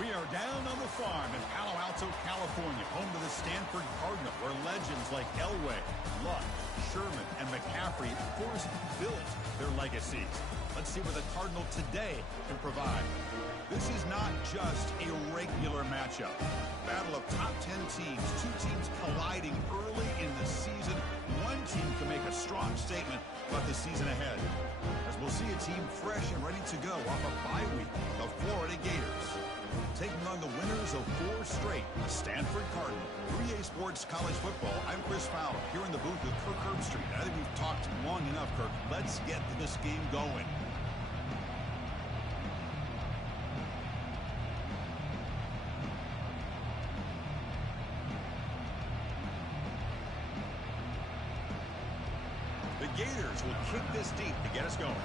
We are down on the farm in Palo Alto, California, home to the Stanford Cardinal, where legends like Elway, Luck, Sherman, and McCaffrey, of course, built their legacies. Let's see what the Cardinal today can provide. This is not just a regular matchup. Battle of top 10 teams, two teams colliding early in the season. One team can make a strong statement about the season ahead, as we'll see a team fresh and ready to go off a bye week, the Florida Gators, taking on the winners of 4 straight, the Stanford Cardinal. 3A Sports College Football, I'm Chris Fowler, here in the booth with Kirk Herbstreit. I think we've talked long enough, Kirk. Let's get this game going. The Gators will kick this deep to get us going.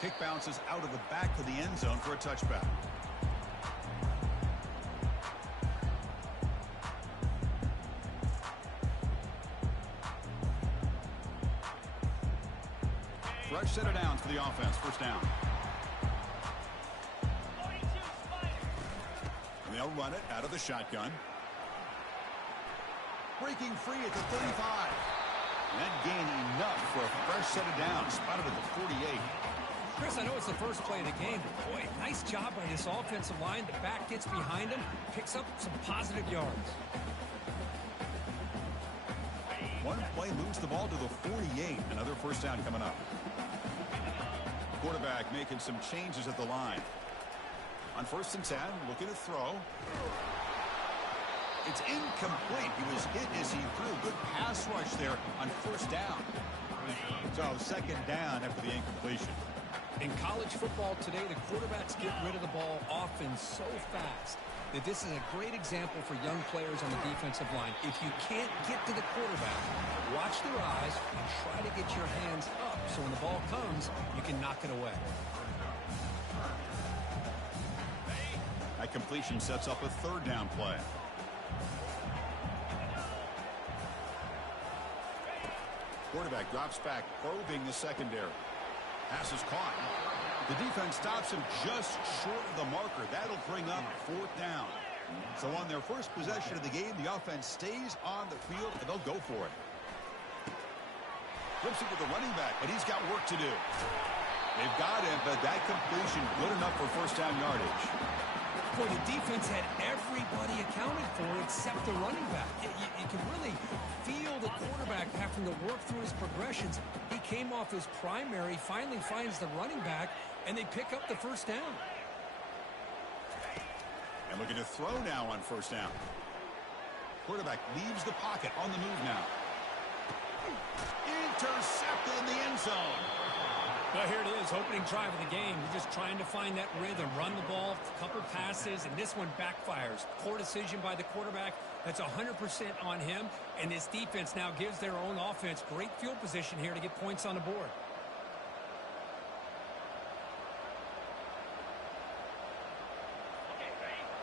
Kick bounces out of the back of the end zone for a touchback. Fresh set of downs for the offense. First down. And they'll run it out of the shotgun. Breaking free at the 35. And that gained enough for a fresh set of downs. Spotted at the 48. Chris, I know it's the first play of the game, but boy, nice job by this offensive line. The back gets behind him, picks up some positive yards. One play moves the ball to the 48. Another first down coming up. Quarterback making some changes at the line. On 1st and 10, looking to throw. It's incomplete. He was hit as he threw. Good pass rush there on 1st down. So 2nd down after the incompletion. In college football today, the quarterbacks get rid of the ball often so fast that this is a great example for young players on the defensive line. If you can't get to the quarterback, watch their eyes and try to get your hands up so when the ball comes, you can knock it away. That completion sets up a 3rd down play. Quarterback drops back, probing the secondary. Pass is caught. The defense stops him just short of the marker. That'll bring up 4th down. So on their first possession of the game, the offense stays on the field, and they'll go for it. Flips it with the running back, but he's got work to do. They've got him, but that completion good enough for 1st down yardage. Boy, the defense had everybody accounted for except the running back. You can really feel the quarterback having to work through his progressions. He came off his primary, finally finds the running back, and they pick up the 1st down. And looking to throw now on 1st down. Quarterback leaves the pocket on the move now. Intercepted in the end zone. Well, here it is, opening drive of the game. You're just trying to find that rhythm, run the ball, a couple passes, and this one backfires. Poor decision by the quarterback. That's 100% on him, and this defense now gives their own offense great field position here to get points on the board.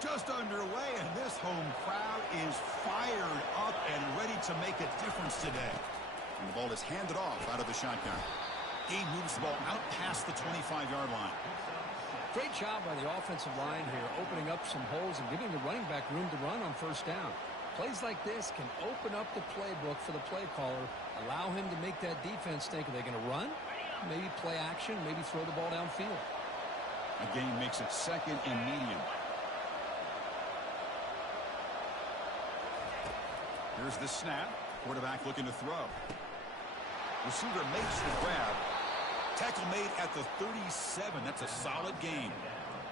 Just underway, and this home crowd is fired up and ready to make a difference today. And the ball is handed off out of the shotgun. Gabe moves the ball out past the 25-yard line. Great job by the offensive line here, opening up some holes and giving the running back room to run on 1st down. Plays like this can open up the playbook for the play caller, allow him to make that defense think, are they going to run? Maybe play action, maybe throw the ball downfield. Again, makes it 2nd and medium. Here's the snap. Quarterback looking to throw. Receiver makes the grab. Tackle made at the 37. That's a solid gain.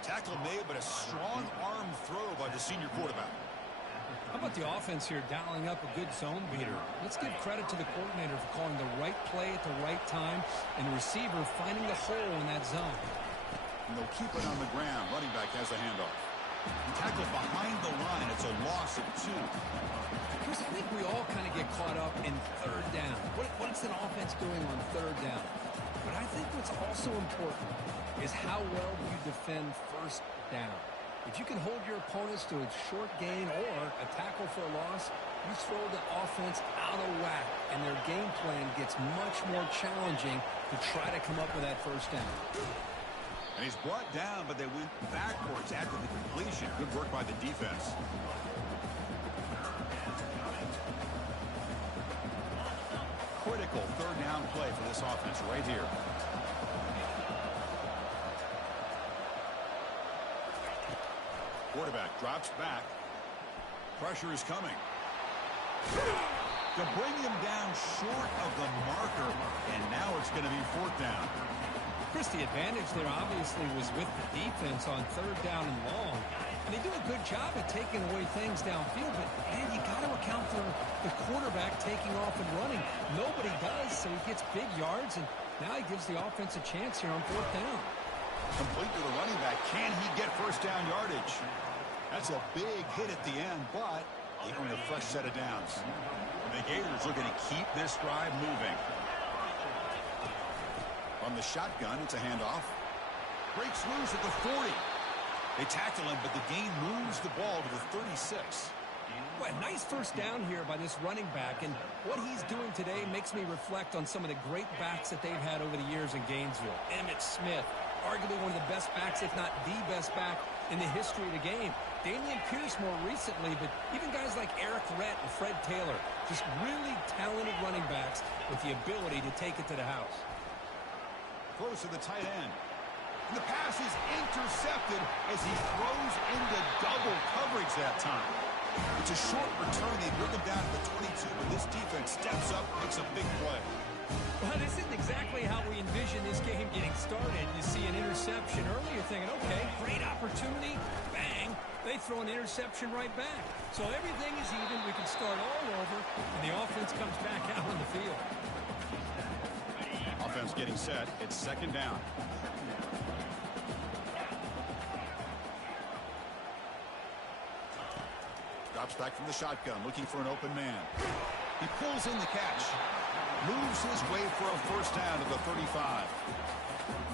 Tackle made, but a strong arm throw by the senior quarterback. How about the offense here dialing up a good zone beater? Let's give credit to the coordinator for calling the right play at the right time and the receiver finding the hole in that zone. And they'll keep it on the ground. Running back has the handoff. He tackles behind the line. It's a loss of 2. Chris, I think we all kind of get caught up in 3rd down. What's an offense doing on 3rd down? But I think what's also important is how well you defend 1st down. If you can hold your opponents to a short gain or a tackle for a loss, You throw the offense out of whack, and their game plan gets much more challenging to try to come up with that first down. And he's brought down, but they went backwards after the completion. Good work by the defense. Critical third down play for this offense right here. Quarterback drops back. Pressure is coming. To bring him down short of the marker, and now it's going to be fourth down. Chris, the advantage there obviously was with the defense on third down and long. And they do a good job at taking away things downfield, but, man, you got to account for the quarterback taking off and running. Nobody does, so he gets big yards, and now he gives the offense a chance here on fourth down. Complete to the running back. Can he get first down yardage? That's a big hit at the end, but they earn a fresh set of downs. The Gators looking to keep this drive moving. From the shotgun, it's a handoff. Breaks loose at the 40. They tackle him, but the gain moves the ball to the 36. Well, nice first down here by this running back, and what he's doing today makes me reflect on some of the great backs that they've had over the years in Gainesville. Emmitt Smith, arguably one of the best backs, if not the best back in the history of the game. Damian Pierce more recently, but even guys like Eric Rhett and Fred Taylor, just really talented running backs with the ability to take it to the house. Throws to the tight end. And the pass is intercepted as he throws into double coverage that time. It's a short return. They bring him down to the 22, but this defense steps up, makes a big play. Well, this isn't exactly how we envision this game getting started. You see an interception early, you're thinking, okay, great opportunity, bang, they throw an interception right back. So everything is even, we can start all over, and the offense comes back out on the field. Offense getting set, it's second down. Drops back from the shotgun, looking for an open man. He pulls in the catch. Moves his way for a first down to the 35.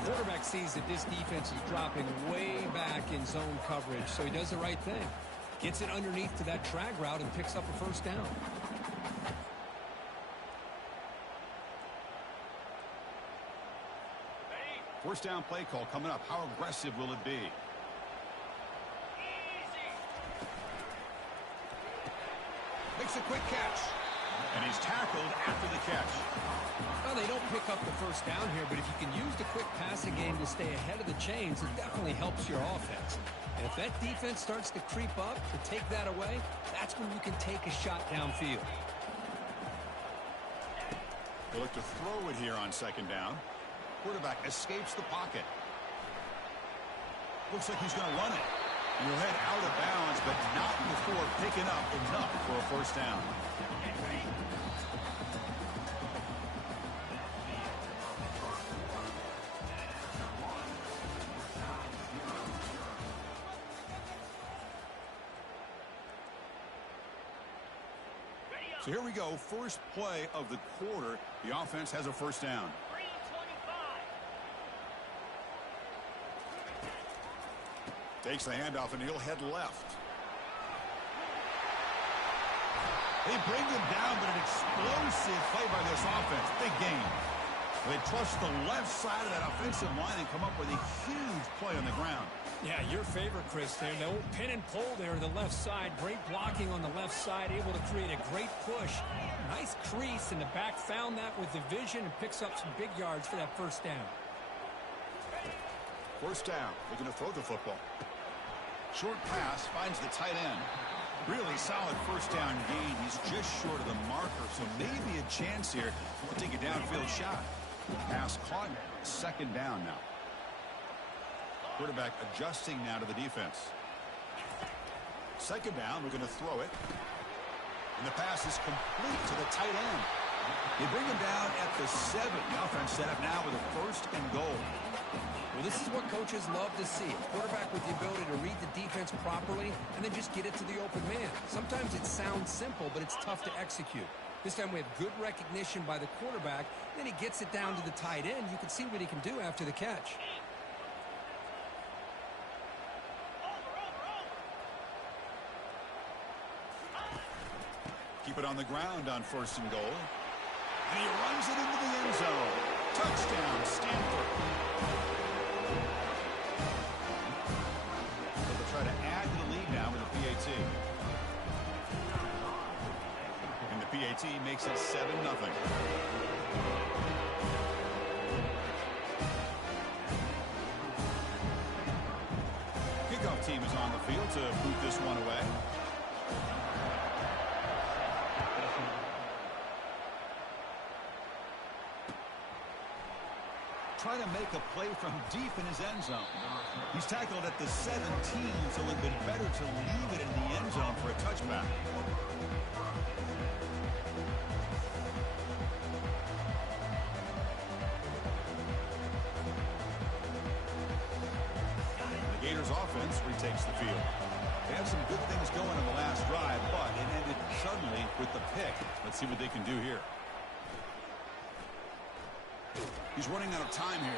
Quarterback sees that this defense is dropping way back in zone coverage, so he does the right thing. Gets it underneath to that drag route and picks up a first down. First down play call coming up. How aggressive will it be? Makes a quick catch. And he's tackled after the catch. Well, they don't pick up the first down here, but if you can use the quick passing game to stay ahead of the chains, it definitely helps your offense. And if that defense starts to creep up, to take that away, that's when you can take a shot downfield. They look to throw it here on second down. Quarterback escapes the pocket. Looks like he's going to run it. And he'll head out of bounds, but not before picking up enough for a first down. So here we go. First play of the quarter. The offense has a first down. Takes the handoff, and he'll head left. They bring him down, but an explosive play by this offense. Big game. They trust the left side of that offensive line and come up with a huge play on the ground. Yeah, your favorite, Chris, there. No pin and pull there to the left side. Great blocking on the left side, able to create a great push. Nice crease, and the back found that with the vision and picks up some big yards for that first down. First down. They're going to throw the football. Short pass finds the tight end. Really solid first down gain. He's just short of the marker, so maybe a chance here to take a downfield shot. Pass caught. Second down now. Quarterback adjusting now to the defense. Second down, we're going to throw it. And the pass is complete to the tight end. They bring him down at the 7. The offense set up now with a first and goal. Well, this is what coaches love to see. A quarterback with the ability to read the defense properly and then just get it to the open man. Sometimes it sounds simple, but it's tough to execute. This time we have good recognition by the quarterback. Then he gets it down to the tight end. You can see what he can do after the catch. Keep it on the ground on 1st and goal. And he runs it into the end zone. Touchdown, Stanford. So they'll try to add to the lead now with a PAT. And the PAT makes it 7-0. Kickoff team is on the field to boot this one away. Trying to make a play from deep in his end zone. He's tackled at the 17, so it would have been better to leave it in the end zone for a touchback. The Gators offense retakes the field. They had some good things going on the last drive, but it ended suddenly with the pick. Let's see what they can do here. He's running out of time here.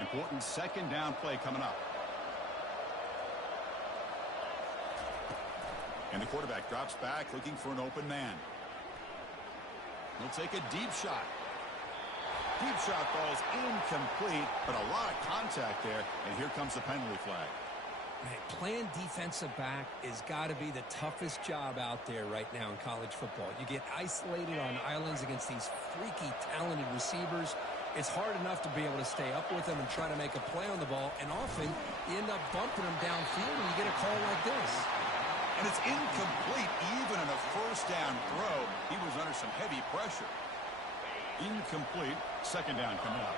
Important 2nd down play coming up. And the quarterback drops back looking for an open man. He'll take a deep shot. Deep shot ball's incomplete, but a lot of contact there, and here comes the penalty flag. Man, playing defensive back has got to be the toughest job out there right now in college football. You get isolated on islands against these freaky, talented receivers. It's hard enough to be able to stay up with them and try to make a play on the ball, and often you end up bumping them downfield and you get a call like this. And it's incomplete even on a 1st down throw. He was under some heavy pressure. Incomplete. 2nd down coming up.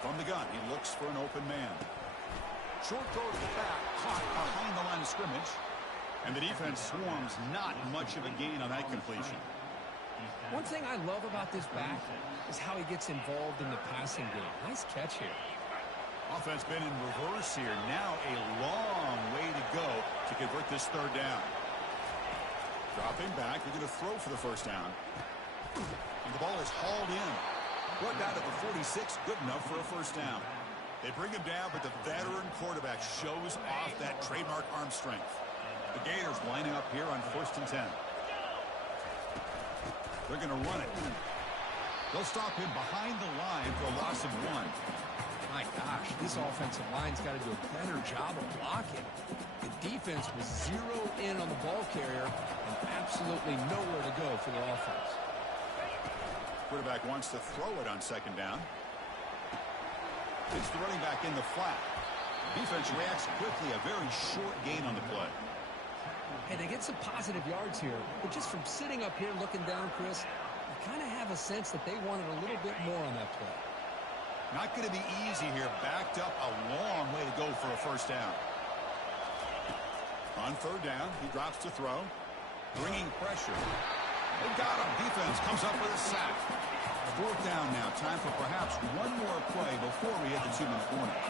From the gun, he looks for an open man. Short throw to the back, caught behind the line of scrimmage. And the defense swarms, not much of a gain on that completion. One thing I love about this back is how he gets involved in the passing game. Nice catch here. Offense been in reverse here. Now a long way to go to convert this 3rd down. Dropping back, they're going to throw for the 1st down. And the ball is hauled in. Brought down at the 46, good enough for a 1st down. They bring him down, but the veteran quarterback shows off that trademark arm strength. The Gators lining up here on 1st and 10. They're going to run it. They'll stop him behind the line for a loss of 1. My gosh, this offensive line's got to do a better job of blocking. The defense was zeroed in on the ball carrier and absolutely nowhere to go for the offense. Quarterback wants to throw it on 2nd down. It's the running back in the flat. Defense reacts quickly, a very short gain on the play. Hey, they get some positive yards here, but just from sitting up here looking down, Chris, you kind of have a sense that they wanted a little bit more on that play. Not going to be easy here. Backed up a long way to go for a 1st down. On 3rd down, he drops to throw. Bringing pressure. They got him. Defense comes up with a sack. 4th down now. Time for perhaps one more play before we hit the 2-minute warning.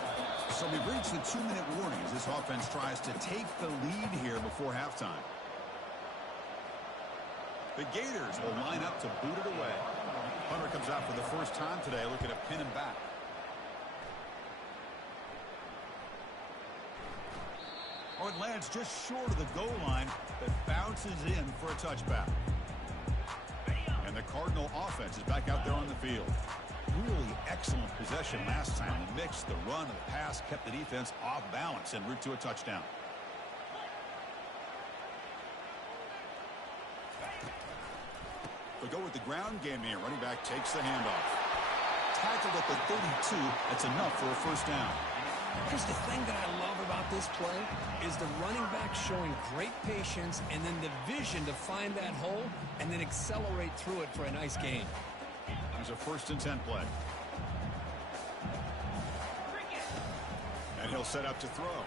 So we've reached the 2-minute warning as this offense tries to take the lead here before halftime. The Gators will line up to boot it away. Hunter comes out for the 1st time today, looking to pin him back. Oh, it lands just short of the goal line, but bounces in for a touchback. And the Cardinal offense is back out there on the field. Really excellent possession last time. The mix, the run, and the pass kept the defense off balance en route to a touchdown. They'll go with the ground game here. Running back takes the handoff. Tackled at the 32. That's enough for a 1st down. Here's the thing that I love about this play is the running back showing great patience and then the vision to find that hole and then accelerate through it for a nice gain. There's a 1st and 10 play. And he'll set up to throw.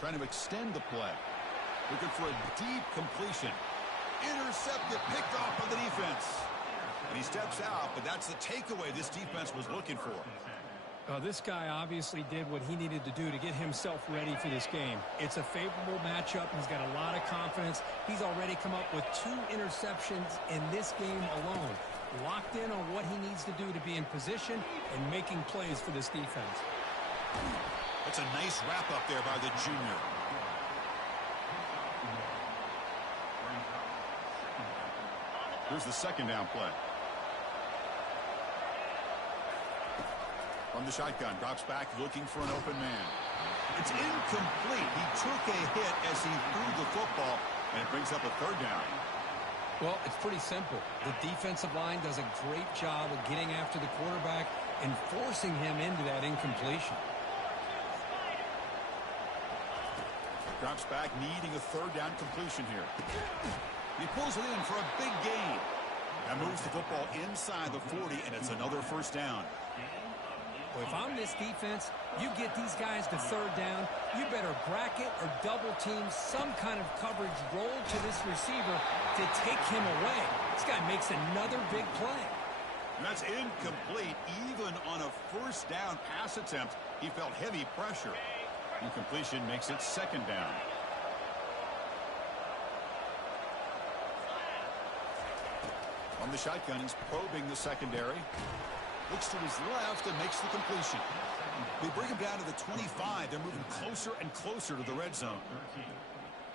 Trying to extend the play. Looking for a deep completion. Intercepted, picked off by the defense. And he steps out, but that's the takeaway this defense was looking for. This guy obviously did what he needed to do to get himself ready for this game. It's a favorable matchup. He's got a lot of confidence. He's already come up with 2 interceptions in this game alone. Locked in on what he needs to do to be in position and making plays for this defense. It's a nice wrap-up there by the junior. Here's the second down play. From the shotgun, drops back looking for an open man. It's incomplete. He took a hit as he threw the football, and it brings up a third down. Well, it's pretty simple. The defensive line does a great job of getting after the quarterback and forcing him into that incompletion. Drops back, needing a third down completion here. He pulls it in for a big gain. That moves the football inside the 40, and it's another first down. Well, if I'm this defense, you get these guys to third down, you better bracket or double team some kind of coverage roll to this receiver to take him away. This guy makes another big play. And that's incomplete. Even on a first down pass attempt, he felt heavy pressure. Incompletion makes it second down. On the shotgun, he's probing the secondary. Looks to his left and makes the completion. They bring him down to the 25. They're moving closer and closer to the red zone.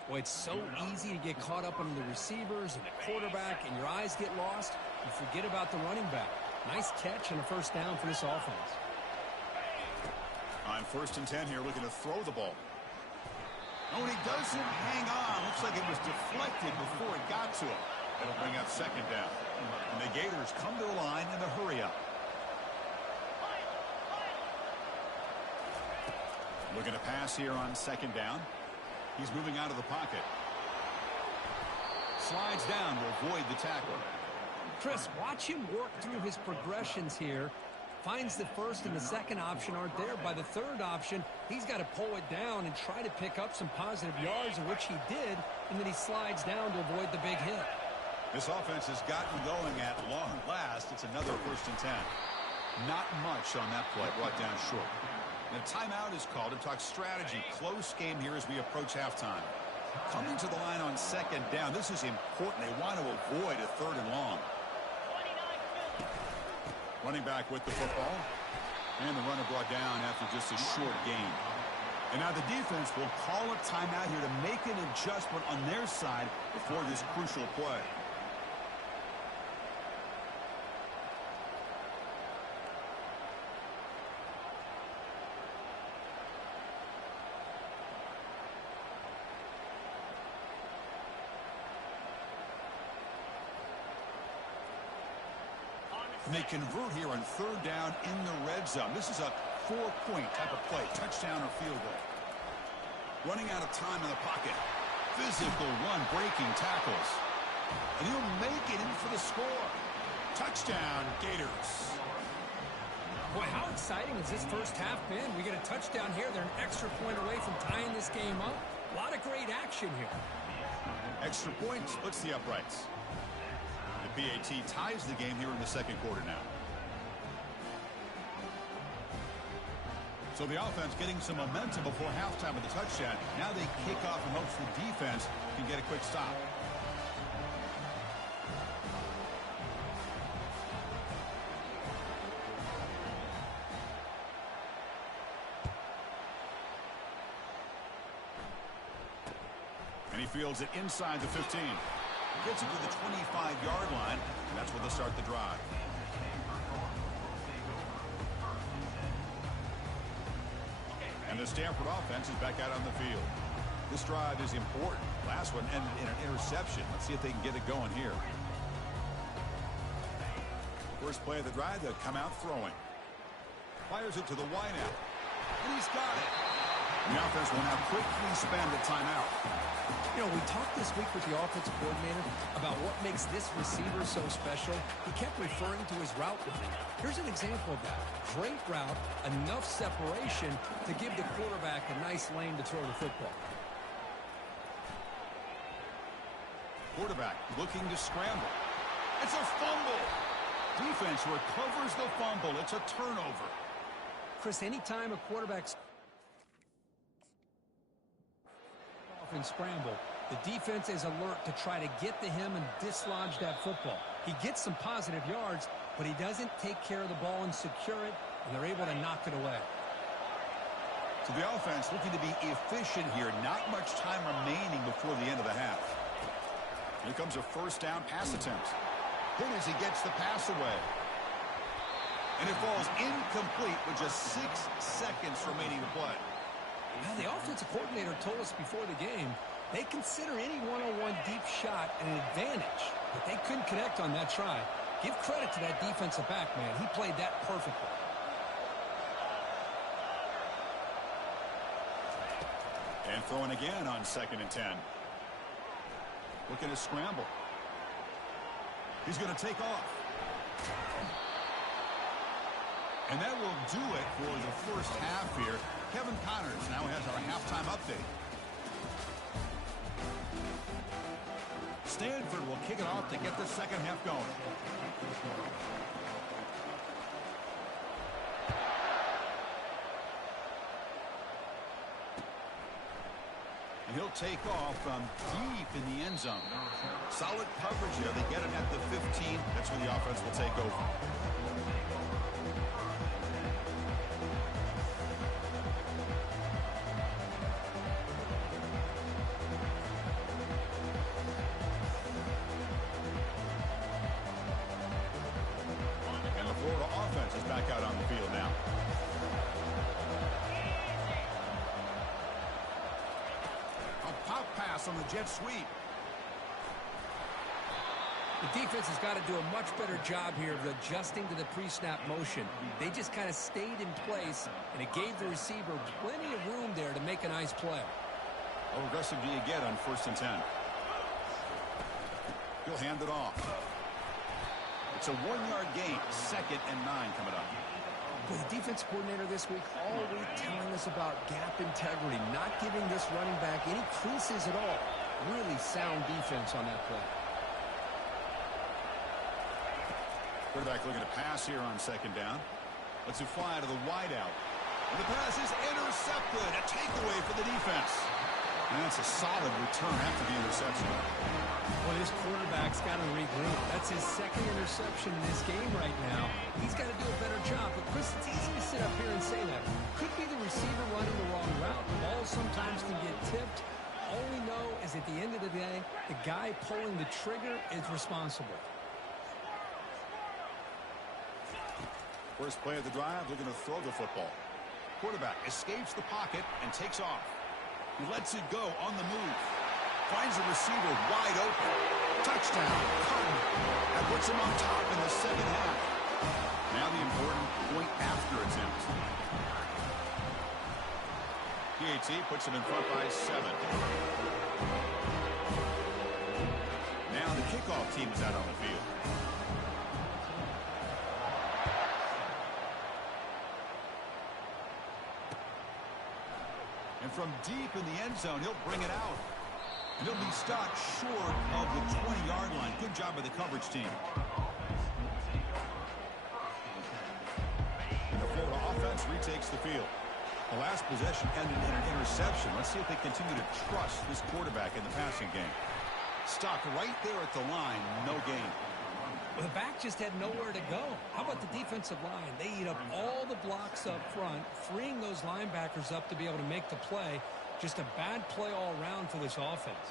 Well, it's so easy to get caught up on the receivers and the quarterback, and your eyes get lost. You forget about the running back. Nice catch and a first down for this offense. On 1st and 10 here, looking to throw the ball. Oh, and he doesn't hang on. Looks like it was deflected before it got to him. It'll bring up second down. And the Gators come to the line in a hurry-up. Looking to pass here on second down. He's moving out of the pocket. Slides down to avoid the tackle. Chris, watch him work through his progressions here. Finds the first and the second option aren't there. By the third option, he's got to pull it down and try to pick up some positive yards, which he did, and then he slides down to avoid the big hit. This offense has gotten going at long last. It's another 1st and 10. Not much on that play, brought down short. And a timeout is called to talk strategy. Close game here as we approach halftime. Coming to the line on second down. This is important. They want to avoid a third and long. Running back with the football. And the runner brought down after just a short gain. And now the defense will call a timeout here to make an adjustment on their side before this crucial play. And they convert here on third down in the red zone. This is a 4-point type of play, touchdown or field goal. Running out of time in the pocket. Physical run, breaking tackles. And he'll make it in for the score. Touchdown, Gators. Boy, how exciting has this first half been? We get a touchdown here. They're an extra point away from tying this game up. A lot of great action here. Extra point splits the uprights. The PAT ties the game here in the second quarter now. So the offense getting some momentum before halftime with the touchdown. Now they kick off and hopes the defense can get a quick stop. And he fields it inside the 15. Gets it to the 25-yard line, and that's where they'll start the drive. And the Stanford offense is back out on the field. This drive is important. Last one ended in an interception. Let's see if they can get it going here. First play of the drive, they'll come out throwing. Fires it to the wideout. And he's got it. The offense will now quickly spend the timeout. You know, we talked this week with the offensive coordinator about what makes this receiver so special. He kept referring to his route running. Here's an example of that. Great route, enough separation to give the quarterback a nice lane to throw the football. Quarterback looking to scramble. It's a fumble. Defense recovers the fumble. It's a turnover. Chris, anytime a quarterback's off and scramble, the defense is alert to try to get to him and dislodge that football. He gets some positive yards, but he doesn't take care of the ball and secure it, and they're able to knock it away. So the offense looking to be efficient here. Not much time remaining before the end of the half. Here comes a first down pass attempt. Hit as he gets the pass away. And it falls incomplete with just 6 seconds remaining to play. Well, the offensive coordinator told us before the game they consider any one-on-one deep shot an advantage, but they couldn't connect on that try. Give credit to that defensive back, man. He played that perfectly. And throwing again on 2nd and 10. Looking to scramble. He's going to take off. And that will do it for the first half here. Kevin Connors now has our halftime update. Stanford will kick it off to get the second half going. And he'll take off from deep in the end zone. Solid coverage there. They get it at the 15. That's where the offense will take over. Back out on the field now. A pop pass on the jet sweep. The defense has got to do a much better job here of adjusting to the pre-snap motion. They just kind of stayed in place, and it gave the receiver plenty of room there to make a nice play. How aggressive do you get on 1st and 10? He'll hand it off. It's a 1-yard gain. 2nd and 9 coming up. Well, the defense coordinator this week all week telling us about gap integrity, not giving this running back any creases at all. Really sound defense on that play. Quarterback looking to pass here on 2nd down. Lets it fly to the wideout. And the pass is intercepted. A takeaway for the defense. And that's a solid return after the interception. Well, this quarterback's got to regroup. That's his 2nd interception in this game right now. He's got to do a better job. But, Chris, it's easy to sit up here and say that. Could be the receiver running the wrong route. The ball sometimes can get tipped. All we know is at the end of the day, the guy pulling the trigger is responsible. First play of the drive, looking to throw the football. Quarterback escapes the pocket and takes off. He lets it go on the move. Finds the receiver wide open. Touchdown. Cotton. That puts him on top in the 2nd half. Now the important point after attempt. PAT puts him in front by 7. Now the kickoff team is out on the field. And from deep in the end zone, he'll bring it out. And he'll be stopped short of the 20-yard line. Good job by the coverage team. And the Florida offense retakes the field. The last possession ended in an interception. Let's see if they continue to trust this quarterback in the passing game. Stopped right there at the line. No gain. Well, the back just had nowhere to go. How about the defensive line? They eat up all the blocks up front, freeing those linebackers up to be able to make the play. Just a bad play all around for this offense.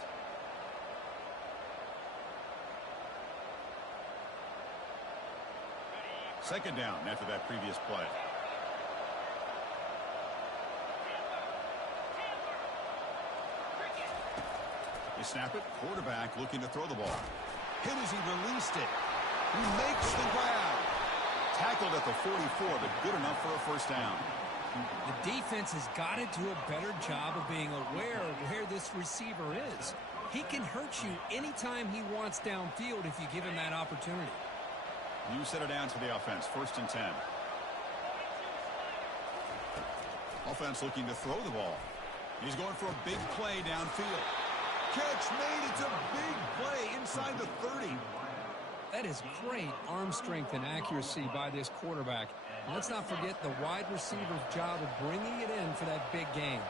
Second down after that previous play. They snap it. Quarterback looking to throw the ball. Hit as he released it. He makes the grab. Tackled at the 44, but good enough for a first down. The defense has got to do a better job of being aware of where this receiver is. He can hurt you anytime he wants downfield if you give him that opportunity. You set it down to the offense. 1st and 10. Offense looking to throw the ball. He's going for a big play downfield. Catch made. It's a big play inside the 30. That is great arm strength and accuracy by this quarterback. And let's not forget the wide receiver's job of bringing it in for that big gain.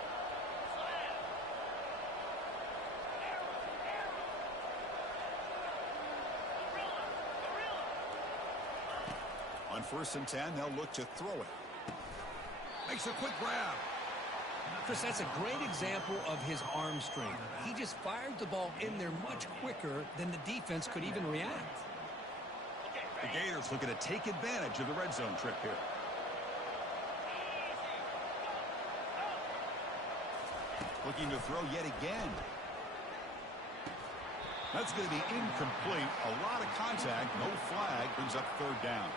On 1st and 10, they'll look to throw it. Makes a quick grab. Chris, that's a great example of his arm strength. He just fired the ball in there much quicker than the defense could even react. The Gators looking to take advantage of the red zone trip here. Looking to throw yet again. That's going to be incomplete. A lot of contact. No flag. Brings up 3rd down.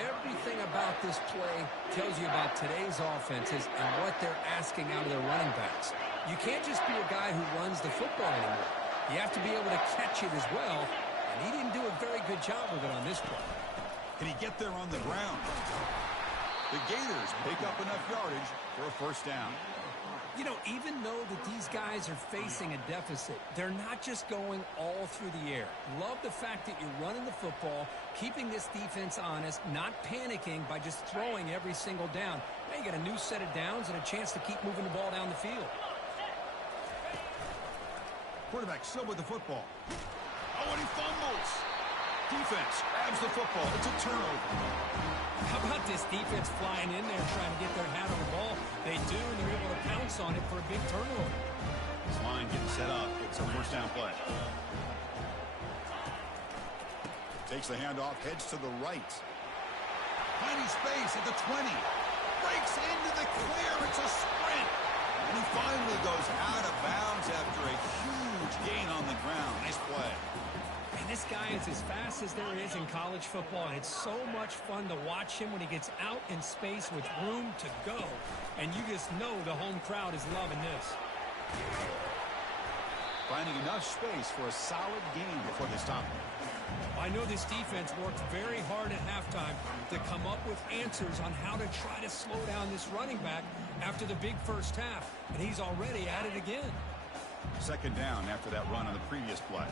Everything about this play tells you about today's offenses and what they're asking out of their running backs. You can't just be a guy who runs the football anymore. You have to be able to catch it as well, and he didn't do a very good job with it on this play. Can he get there on the ground? The Gators pick up enough yardage for a 1st down. You know, even though that these guys are facing a deficit, they're not just going all through the air. Love the fact that you're running the football, keeping this defense honest, not panicking by just throwing every single down. Now you got a new set of downs and a chance to keep moving the ball down the field. Quarterback still with the football. Oh, and he fumbles. Defense grabs the football. It's a turnover. How about this defense flying in there trying to get their hat on the ball? They do, and they're able to pounce on it for a big turnover. This line getting set up. It's a 1st down play. Takes the handoff, heads to the right. Finding space at the 20. Breaks into the clear. It's a sprint. And he finally goes out of bounds after a huge gain on the ground. Nice play. And this guy is as fast as there is in college football, and it's so much fun to watch him when he gets out in space with room to go. And you just know the home crowd is loving this. Finding enough space for a solid gain before they stop him. I know this defense worked very hard at halftime to come up with answers on how to try to slow down this running back after the big 1st half, and he's already at it again. 2nd down after that run on the previous play.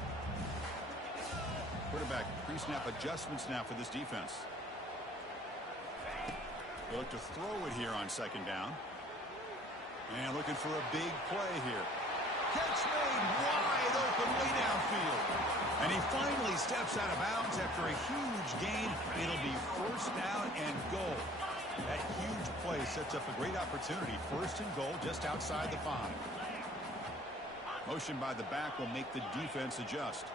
Quarterback pre-snap adjustments now for this defense. They look to throw it here on 2nd down. And looking for a big play here. Catch made wide open way downfield. And he finally steps out of bounds after a huge gain. It'll be 1st down and goal. That huge play sets up a great opportunity. 1st and goal just outside the 5. Motion by the back will make the defense adjust.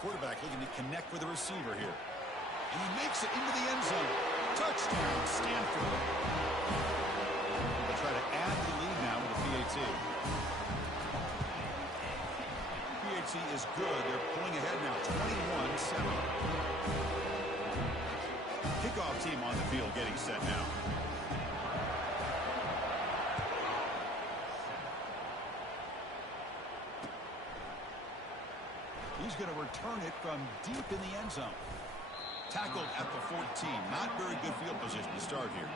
Quarterback looking to connect with the receiver here. And he makes it into the end zone. Touchdown, Stanford. They'll try to add the lead now with the PAT. PAT is good. They're pulling ahead now, 21-7. Kickoff team on the field getting set now. He's going to return it from deep in the end zone. Tackled at the 14. Not very good field position to start here.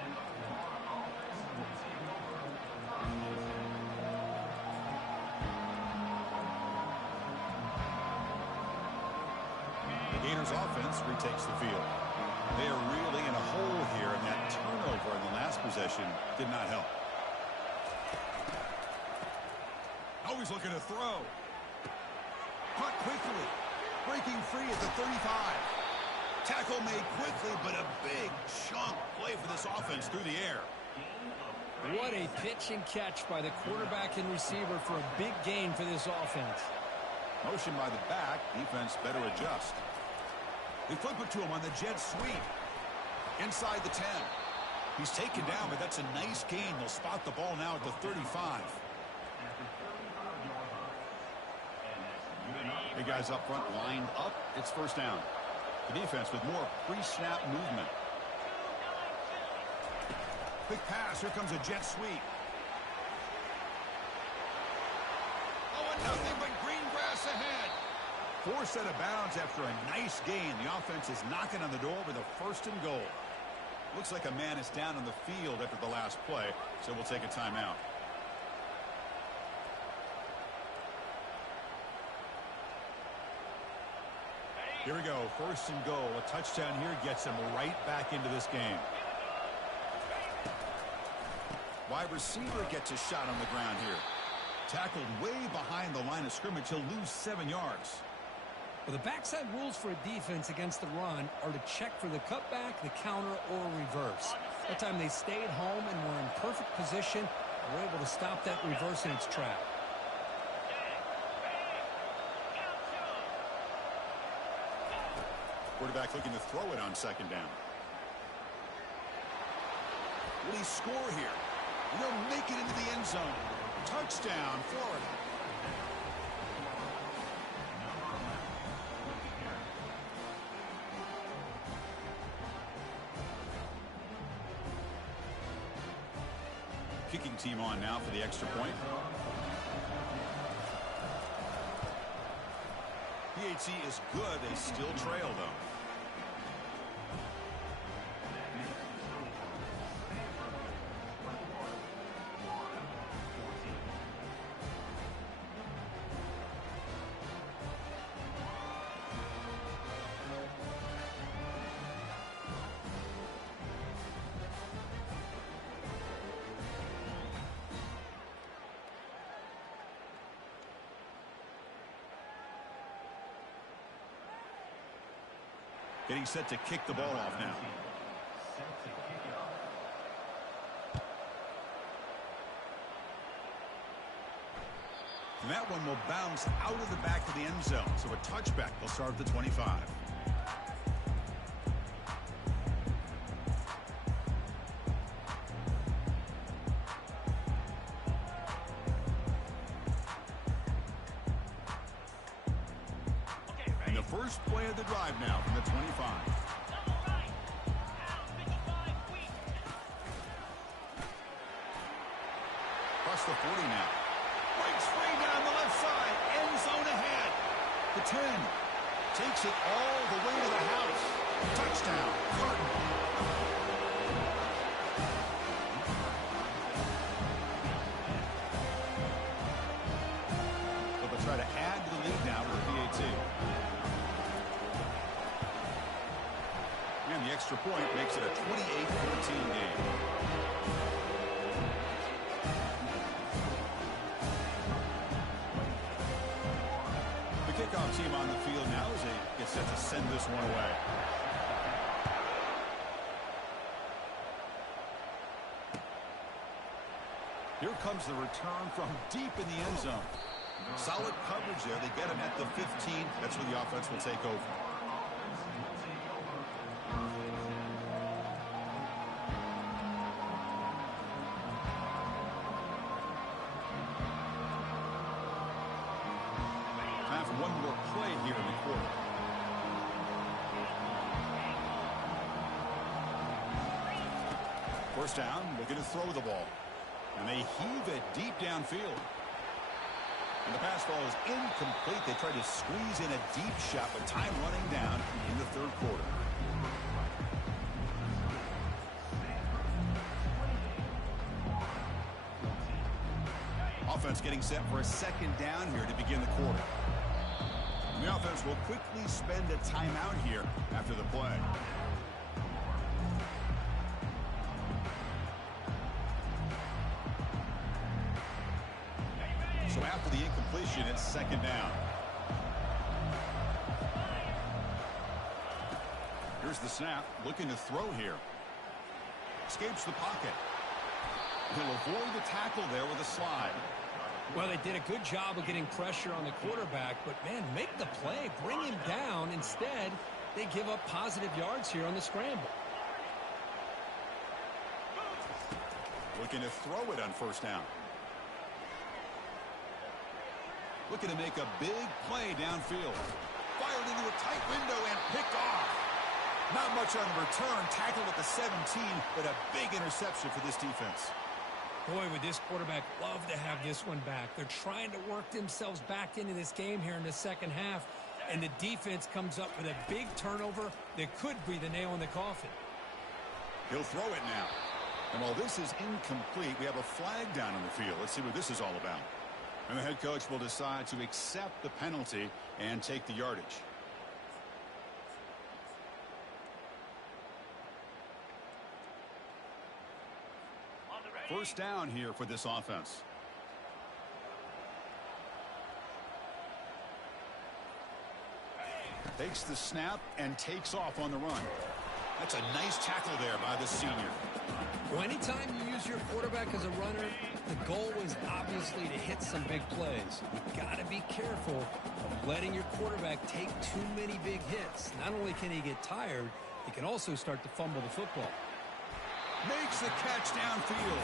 The Gators offense retakes the field. They are really in a hole here, and that turnover in the last possession did not help. Always looking to throw. Caught quickly. Breaking free at the 35. Tackle made quickly, but a big chunk play for this offense through the air. What a pitch and catch by the quarterback and receiver for a big gain for this offense. Motion by the back. Defense better adjust. They flip it to him on the jet sweep. Inside the 10. He's taken down, but that's a nice gain. They'll spot the ball now at the 35. Big guys up front lined up. It's 1st down. The defense with more pre-snap movement. Big pass. Here comes a jet sweep. Oh, and nothing but green grass ahead. 4 set of bounds after a nice gain. The offense is knocking on the door with a 1st and goal. Looks like a man is down on the field after the last play, so we'll take a timeout. Here we go, 1st and goal. A touchdown here gets him right back into this game. Wide receiver gets a shot on the ground here. Tackled way behind the line of scrimmage. He'll lose 7 yards. Well, the backside rules for a defense against the run are to check for the cutback, the counter, or reverse. That time they stayed home and were in perfect position and were able to stop that reverse in its track. Quarterback looking to throw it on 2nd down. Will he score here? He'll make it into the end zone. Touchdown, Florida. Kicking team on now for the extra point. PAT is good. They still trail, though. Getting set to kick the ball off now. And that one will bounce out of the back of the end zone. So a touchback. They'll start at the 25. First play of the drive now from the 25. Across the 40 now. Breaks free down the left side. End zone ahead. The 10. Takes it all the way to the house. Touchdown. Cardinals. They'll try to add to the lead now with PAT. And the extra point makes it a 28-14 game. The kickoff team on the field now as they get set to send this one away. Here comes the return from deep in the end zone. Solid coverage there. They get him at the 15. That's where the offense will take over. Time for one more play here in the quarter. First down, looking to throw the ball. And they heave it deep downfield. And the pass ball is incomplete. They tried to squeeze in a deep shot, but time running down in the 3rd quarter. Offense getting set for a 2nd down here to begin the quarter. And the offense will quickly spend a timeout here after the play. So after the incompletion, it's 2nd down. Here's the snap, looking to throw here. Escapes the pocket. He'll avoid the tackle there with a slide. Well, they did a good job of getting pressure on the quarterback, but, man, make the play, bring him down. Instead, they give up positive yards here on the scramble. Looking to throw it on 1st down. Looking to make a big play downfield. Fired into a tight window and picked off. Not much on the return. Tackled at the 17, but a big interception for this defense. Boy, would this quarterback love to have this one back. They're trying to work themselves back into this game here in the 2nd half, and the defense comes up with a big turnover that could be the nail in the coffin. He'll throw it now. And while this is incomplete, we have a flag down on the field. Let's see what this is all about. And the head coach will decide to accept the penalty and take the yardage. First down here for this offense. Takes the snap and takes off on the run. That's a nice tackle there by the senior. Well, anytime you use your quarterback as a runner, the goal is obviously to hit some big plays. You've got to be careful of letting your quarterback take too many big hits. Not only can he get tired, he can also start to fumble the football. Makes the catch downfield.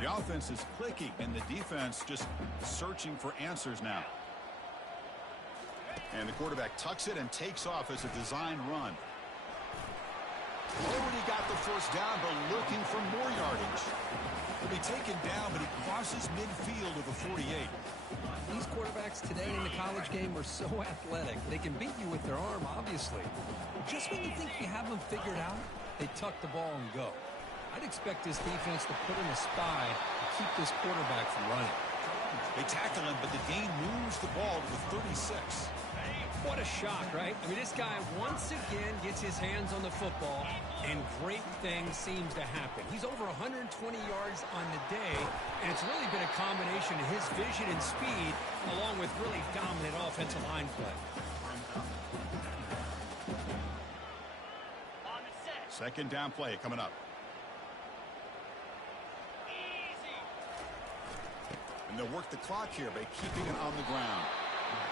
The offense is clicking, and the defense just searching for answers now. And the quarterback tucks it and takes off as a design run. Already got the first down, but looking for more yardage. He'll be taken down, but he crosses midfield with a 48. These quarterbacks today in the college game are so athletic. They can beat you with their arm, obviously. Just when you think you have them figured out, they tuck the ball and go. I'd expect this defense to put in a spy to keep this quarterback from running. They tackle him, but the gain moves the ball to the 36. What a shock, right? I mean, this guy once again gets his hands on the football, and great things seems to happen. He's over 120 yards on the day, and it's really been a combination of his vision and speed, along with really dominant offensive line play. Second down play coming up. And they'll work the clock here by keeping it on the ground.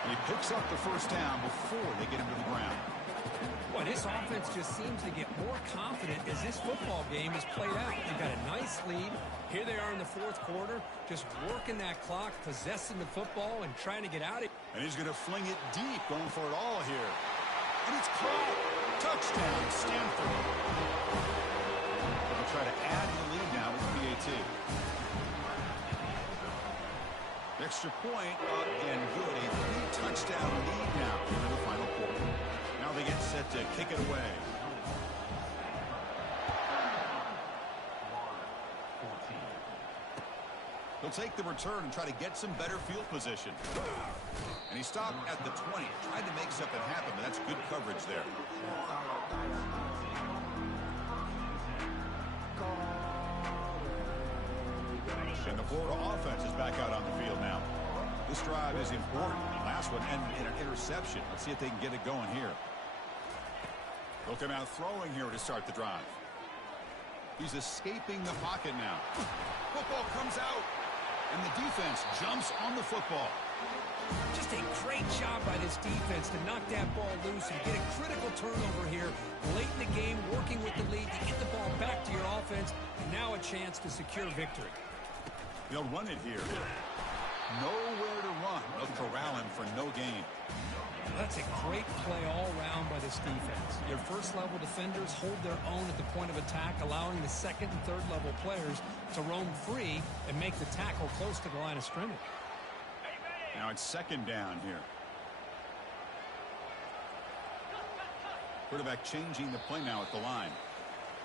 And he picks up the first down before they get him to the ground. Well, this offense just seems to get more confident as this football game is played out. They've got a nice lead. Here they are in the fourth quarter, just working that clock, possessing the football, and trying to get out of it. And he's going to fling it deep, going for it all here. And it's caught. Touchdown, Stanford. They'll try to add to the lead now with the PAT. Extra point up and good. A 3-touchdown lead now in the final quarter. Now they get set to kick it away. He'll take the return and try to get some better field position. And he stopped at the 20. Tried to make something happen, but that's good coverage there. And the Florida offense is back out on the field now. This drive is important. The last one ended in an interception. Let's see if they can get it going here. They'll come out throwing here to start the drive. He's escaping the pocket now. Football comes out, and the defense jumps on the football. Just a great job by this defense to knock that ball loose and get a critical turnover here late in the game, working with the lead to get the ball back to your offense, and now a chance to secure victory. They'll run it here. Nowhere to run. They'll corral him for no gain. That's a great play all around by this defense. Your first-level defenders hold their own at the point of attack, allowing the second and third-level players to roam free and make the tackle close to the line of scrimmage. Now it's second down here. Quarterback changing the play now at the line.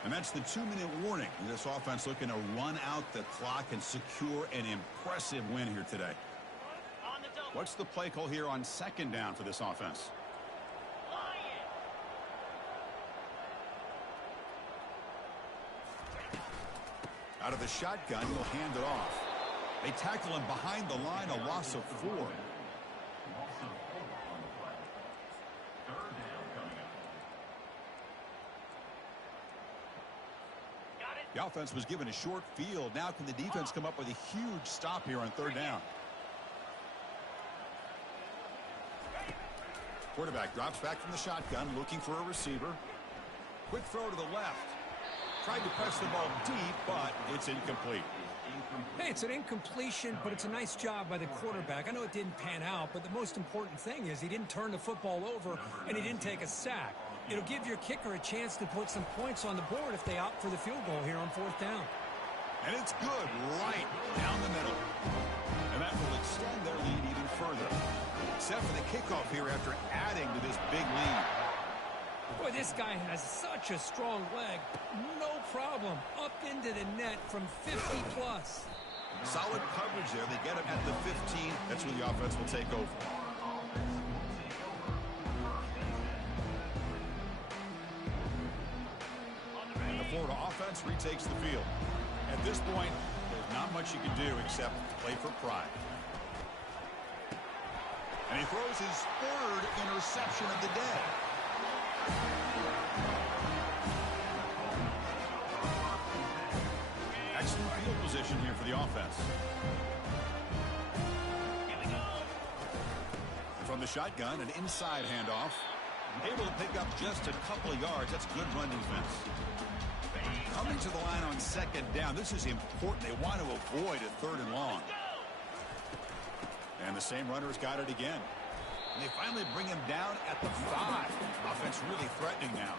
And that's the 2-minute warning. This offense looking to run out the clock and secure an impressive win here today. What's the play call here on second down for this offense? Out of the shotgun, he'll hand it off. They tackle him behind the line, a loss of 4. The offense was given a short field. Now can the defense come up with a huge stop here on third down? Quarterback drops back from the shotgun, looking for a receiver. Quick throw to the left. Tried to press the ball deep, but it's incomplete. Hey, it's an incompletion, but it's a nice job by the quarterback. I know it didn't pan out, but the most important thing is he didn't turn the football over, and he didn't take a sack. It'll give your kicker a chance to put some points on the board if they opt for the field goal here on fourth down. And it's good, right down the middle. And that will extend their lead even further. Set for the kickoff here after adding to this big lead. Boy, this guy has such a strong leg. No problem. Up into the net from 50-plus. Solid coverage there. They get him at the 15. That's where the offense will take over. offense retakes the field. At this point, there's not much you can do except play for pride. And he throws his third interception of the day. Excellent field position here for the offense. From the shotgun, an inside handoff. Able to pick up just a couple of yards. That's good run defense. Coming to the line on second down. This is important. They want to avoid a third and long. And the same runner's got it again. And they finally bring him down at the 5. Offense really threatening now.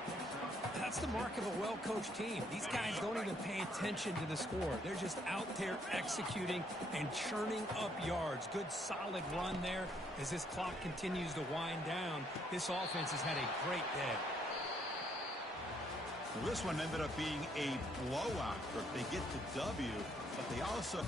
That's the mark of a well-coached team. These guys don't even pay attention to the score. They're just out there executing and churning up yards. Good, solid run there. As this clock continues to wind down, this offense has had a great day. Well, this one ended up being a blowout. They get to W, but they also...